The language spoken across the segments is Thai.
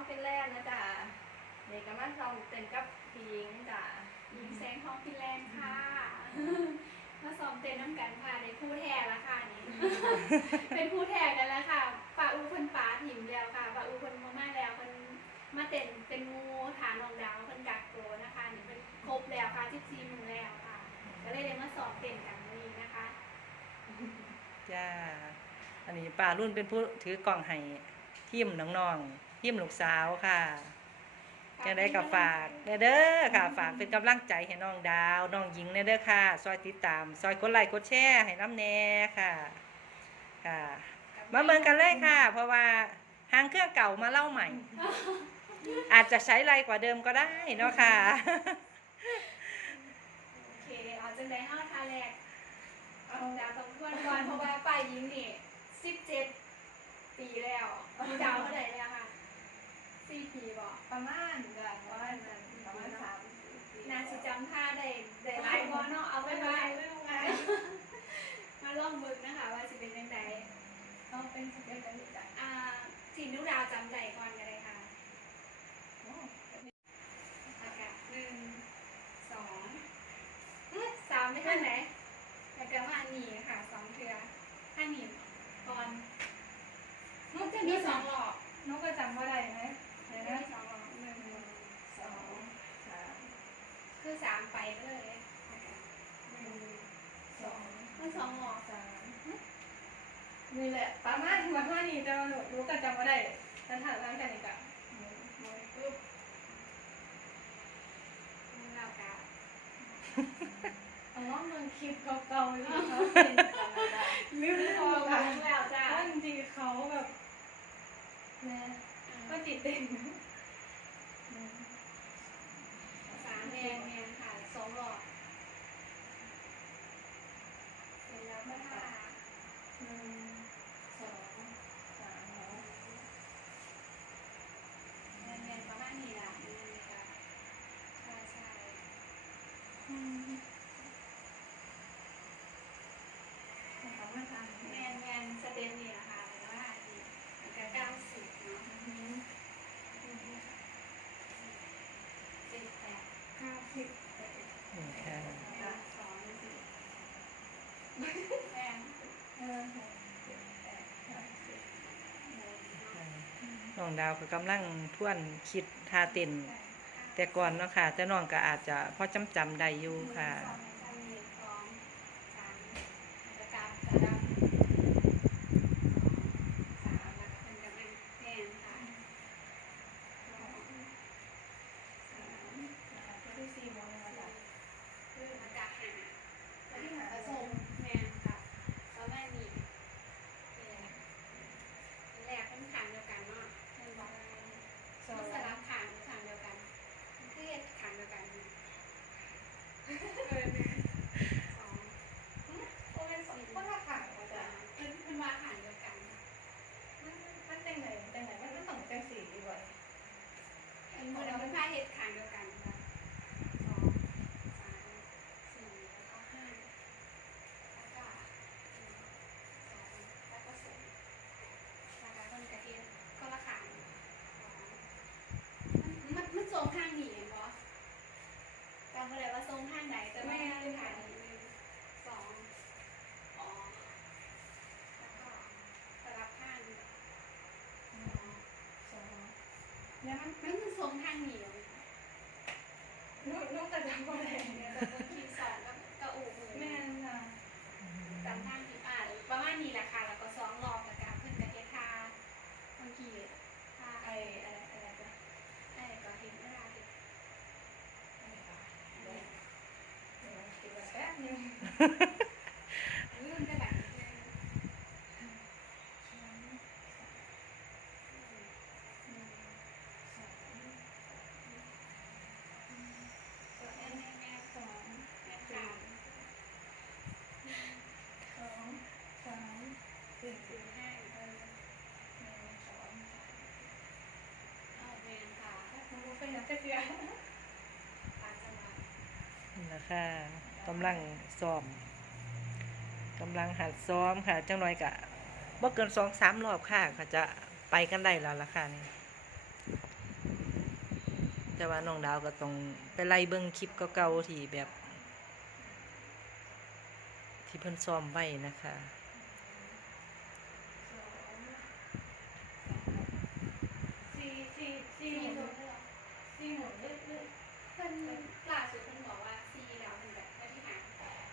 องฟินแลนด์นะจ๊ะเด็กกำลังซ้อมเต้นกับพี่หญิงจ้ะหญิงแสงทองฟินแลนด์ค่ะมาซ้อมเต้นน้ำกันค่ะในคู่แท้ละค่ะนี่เป็นคู่แท้กันแล้วค่ะป้าอูเพิ่นป้าถิ่มแล้วค่ะป้าอูเพิ่นมามาแล้วเพิ่นมาเต้นเป็นงูฐานรองดาวเพิ่นกักตัวนะคะนี่เป็นครบแล้วค่ะ14มื้อแล้วค่ะ ก็เลยได้มาซ้อมเต้นกันวันนี้นะคะจ้าอันนี้ป้ารุ่นเป็นผู้ถือกล่องให้ทีมน้องๆ ทีมลูกสาวค่ะจังได้กับฝากเด้อเด้อค่ะ ฝากเป็นกำลังใจให้น้องดาวน้องหญิงเด้อเด้อค่ะ ซอยติดตาม ซอยกดไลค์กดแชร์ให้น้ำแน่ค่ะค่ะ มาเมืองกันเลยค่ะ เพราะว่าหางเครื่องเก่ามาเล่าใหม่ อาจจะใช้ไรกว่าเดิมก็ได้เนาะค่ะโอเคเอาจังได๋เฮาท่าแรกเอาดาวสมควรก่อนเพราะว่าป้ายหญิงนี่17 ปีแล้วมีดาวเท่าไหร่แล้วค่ะ4ปีบ่ ประมาณจ้ะประมาณนั้นประมาณสามสี่ปี นาสิจำท่าได้ได้หลายบ่เนาะเอาไว้ไว้ ไม่รู้ไง มาลองเบิ่งนะคะว่าสิเป็นจังได ต้องเป็นสเก็ตกันจ้ะ อ่าสินุดาวจำได้ก่อนก็ได้ค่ะ โอ้ อากาศหนึ่งสองอื้อสามไปทางไหนแล้วก็มาอันนี้ค่ะสองเทือข้างนี้ก่อนมันจะมีสองหลอก น้องก็จำว่าได้ไหม เดี๋ เดี๋ ย ยว ว มี นะ สองหลอกหนึ่ง สองสาม คือสามไปเลยหนึ่ง สอง มันสองหลอก สาม นี่แหละประมาณประมาณนี้แต่ว่าหนูรู้ก็จำว่าได้แต่ถ้าหลังจากนี้ก็หมุนหมุนปุ๊บเรากะเอาว่าเมืองคลิปเก่าๆที่เขาเป็นจำไม่ได้ลืมพอกันแล้วจ้าเพราจริงๆเขาแบบนะก็ติดเด่นสามแมนแมนค่ะสองหลอดเสร็จแล้วก็ท่า หนึ่งสองสาม แมนแมนประมาณนี้ล่ะนี่ค่ะใช่ใช่ เขาไม่ทัน แมนแมนสเต็ปนี่แหละค่ะแต่ว่าอีกมันก็เก้าสิบเนาะเจ็ดแปด ห้าสิบ นี่ค่ะ แปดสองสี่แมน ห้าหกเจ็ดแปดเก้าสิบ น้องดาวก็กำลังท่วนคิดท่าเต้นแต่ก่อนเนาะค่ะแต่น้องก็อาจจะพอจำจำได้อยู่ค่ะามมันเสียตามจังหวะนี่แหละค่ะกำลังซ้อมกำลังหัดซ้อมค่ะ จังน้อยกะบ่เกินสองสามรอบค่ะก็จะไปกันได้แล้วล่ะค่ะนี่แต่ว่าน้องดาวก็ต้องไปไล่เบิ่งคลิปเก่าๆที่แบบ ที่เพิ่นซ้อมไว้นะคะ สี่สี่สี่หมุนสี่หมุนเรื่อย เพิ่นล่าสุดเพิ่นบอกว่าซีแล้วเพิ่นแบบไม่ได้หา ๆสาม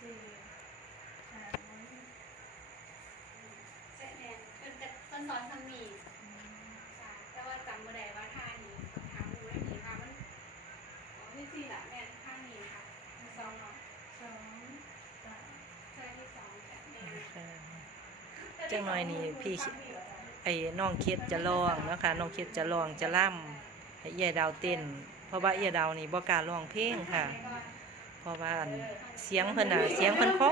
สี่ห้า แสดงเพิ่นจะเพิ่น สอนทำมีค่ะแต่ว่าจำบ่ได้ว่าท่านี้ถามดูได้ดีค่ะมันอ๋อนี่ซีละแม่นท่านี้ค่ะมีสองเนาะสองสามใช่ที่สองค่ะแม่นจังหน่อยนี่พี่ไอ้น้องเคสจะร้องนะคะน้องเคสจะร้องจะล่ำให้เอียดาวเต้น เพราะว่าเอียดาวนี่บ่กล้าร้องเพลงค่ะ เพราะว่าอันเสียงเพิ่นน่ะเสียงเพิ่นค่อ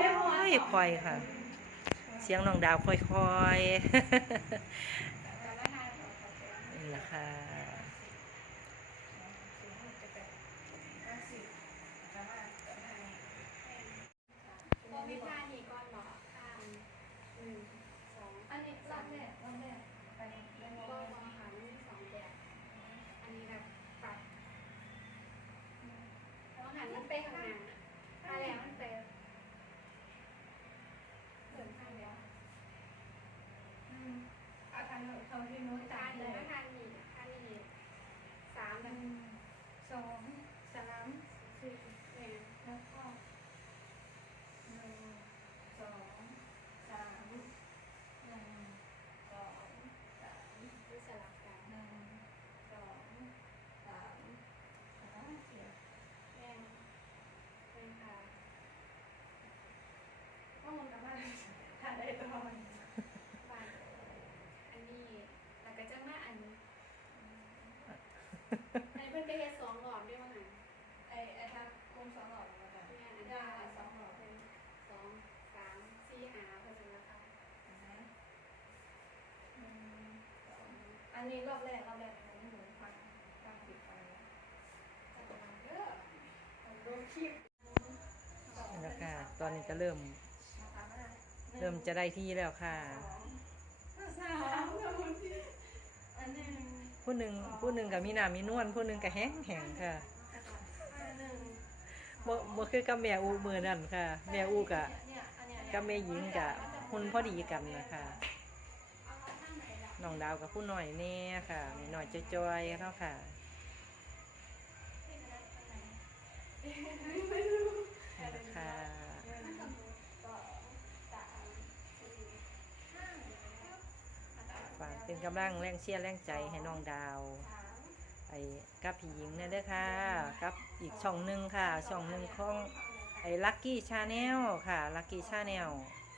ยค่อยค่ะ เสียงน้องดาวค่อยๆนี่แหละค่ะมีท่านี้ก่อนบ่ท่าหนึ่งสอง อันนี้รอบแรกรอบแรกไปเล่น ก็ รอบ มองหามีสองแบบ อันนี้แบบปรับแล้วหันมันไปข้างหน้าถ้าแล้วมันไปเดินข้างแล้ว อืมอาการเขาที่นู้น ทา ตาน นี้ เลย ก็ทานนี้ทานนี้สาม ห แบบ นึ่งสองสามสี่ เนี่ย แล้วก็หนึ่งสองสามหนึ่งสองสาม คือสลับกัน หนึ่งสองสามสามสี่ แม่เป็นค่ะ ก็มันกลับมาถ่ายได้ตลอด บานอันนี้แล้วก็จะมาอันนี้อันนี้เพิ่นก็เฮ็ดสองรอบด้วยว่าหั่น ไอ้ไอ้ทักมุมสองหลอดมาแบบ แม่อันนี้ ได้ ค่ะ สองหลอด หนึ่งสองสามสี่ห้าเพิ่นเป็นราคา นะหนึ่งสองอั นนี้รอบแรกรอบแรกผมหมุนฟังฟังปิดไฟจับมาเด้อผมโดนคีบสองนี่แหละค่ะตอนนี้ก็เริ่ม เริ่มจะได้ที่แล้วค่ะสามอันหนึ่งผู้หนึ่งผู้หนึ่งกับมีหนามีนวลผู้หนึ่งกับแห้งแห้งค่ะอันหนึ่งบ่บ่คือกับแม่อูมือนั่นค่ะ แม่อูกะเนี่ยอันเนี้ยกับแม่หญิงกะหุ่นพอดีกันนะคะ นล่ะน้องดาวกับผู้น้อยแน่ค่ะมีน้อยจอยๆเนาะค่ะเป็นอะไรข้างไหนนี่แหละค่ะมันสมมุติสองสามสี่ห้าแล้วก็ฝากเป็นกำลังแรงเชียร์แรงใจให้น้องดาวสามไอ้กับพี่หญิงเนี่ยเด้อค่ะกับอีกช่องหนึ่งค่ะ ช่องหนึ่งของไอ้ลักกี้ชาแนลค่ะลักกี้ชาแนล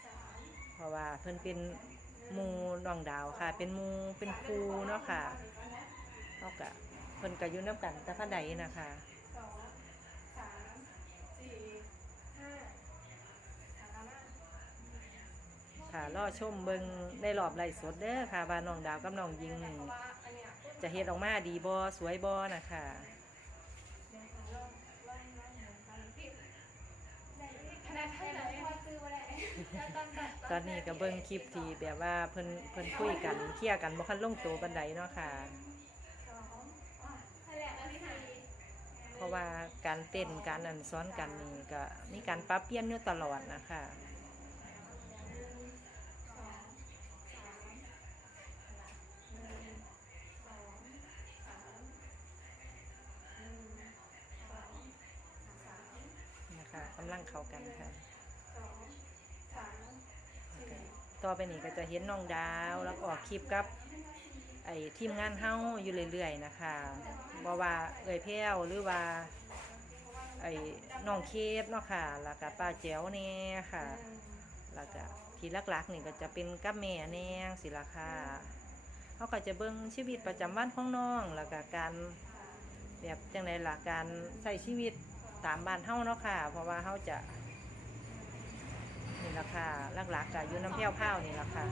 สามเพราะว่าเพิ่นเป็นห มูน้องดาวค่ะ เป็นมูเป็นครูเนาะค่ะเฮากะเพิ่นก็อยู่นํกันแต่พันใดนะคะสองสามสี่ห้าถามมาค่ะรอชมเบิงในรอบไลฟ์สดเด้อค่ะว่าน้องดาวกับน้องยิง จะเฮ็ดออกมาดีบ่สวยบ่นะคะ เดี๋ยวค่ะลองลองลองหมุนฟังปิด ได้ขนาดเท่าไหร่พอซื้อบ่ได้แล้วต อนนี้ก็เบิ่งคลิปที่แบบว่าเพิ่นเพิ่นคุยกันเคลียร์กันบ่คันลงตัวปานใดเนาะค่ะ เพราะว่าการเต้นการอันซ้อนกันนี่ก็มีการปรับเปลี่ยนอยู่ตลอดนะคะนะคะกำลังเข้ากันค่ะ สองสามสี่ ต่อไปนี้ก็จะเห็นน้องดาวแล้วก็ออกคลิปกับไอ้ทีมงานเฮ้าอยู่เรื่อยๆนะคะบ่ว่าเอ่ยแพ้วหรือว่าไอ้น้องเคสเนาะค่ะ แล้วก็ป้าแจ๋วแน่ค่ะ แล้วก็ที่หลักๆนี่ก็จะเป็นกับแม่แน่สิละค่ะเขาก็จะเบิ่งชีวิตประจำวันของน้อง แล้วก็การแบบจังไดล่ะการใช้ชีวิตตามบ้านเฮ้าเนาะค่ะ เพราะว่าเฮ้าจะ นี่ล่ะค่ะหลักๆก็อยู่น้ำแพ้วพราวนี่ล่ะค่ะ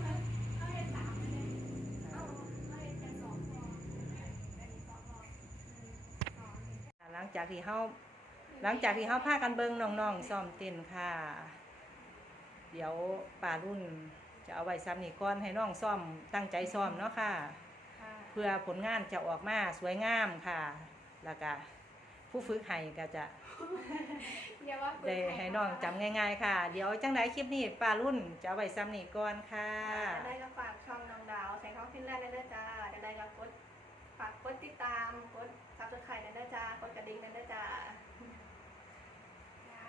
อ่าหลังจากที่เฮาหลังจากที่เฮาพากันเบิ่งน้องๆซ้อมเต้นค่ะ เดี๋ยวป่ารุ่นจะเอาไว้ซ้ำนี่ก่อนให้น้องซ่อมตั้งใจซ่อมเนาะค่ะค่ะ เพื่อผลงานจะออกมาสวยงามค่ะ แล้วก็ ผู้ฝึกให้ก็จะอย่าว่าฝึกได้ให้น้องจำง่ายๆค่ะ เดี๋ยวจังไดคลิปนี้ป้ารุ่นจะเอาไว้ซ้ำนี่ก่อนค่ะ จะได้ก็ฝากช่องน้องดาวแสงทองฟินแลนด์ด้วยจ้าจะได้ก็กดฝากกดติดตามกดซับสไครต์ด้วยจ้ากดกระดิ่งด้วยจ้าจ้า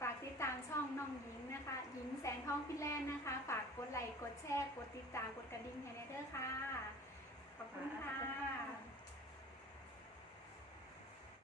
ฝากติดตามช่องน้องหญิงนะคะหญิงแสงทองฟินแลนด์นะคะ ฝากกดไลค์กดแชร์กดติดตามกดกระดิ่งให้แน่เด้อค่ะ ขอบคุณค่ะ